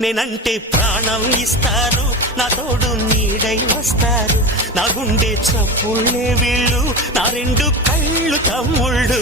నేనంటే ప్రాణం ఇస్తారు, నా తోడు నీడై వస్తారు. నా గుండె చప్పుళ్ళే వీళ్ళు, నా రెండు కళ్ళు తమ్ముళ్ళు.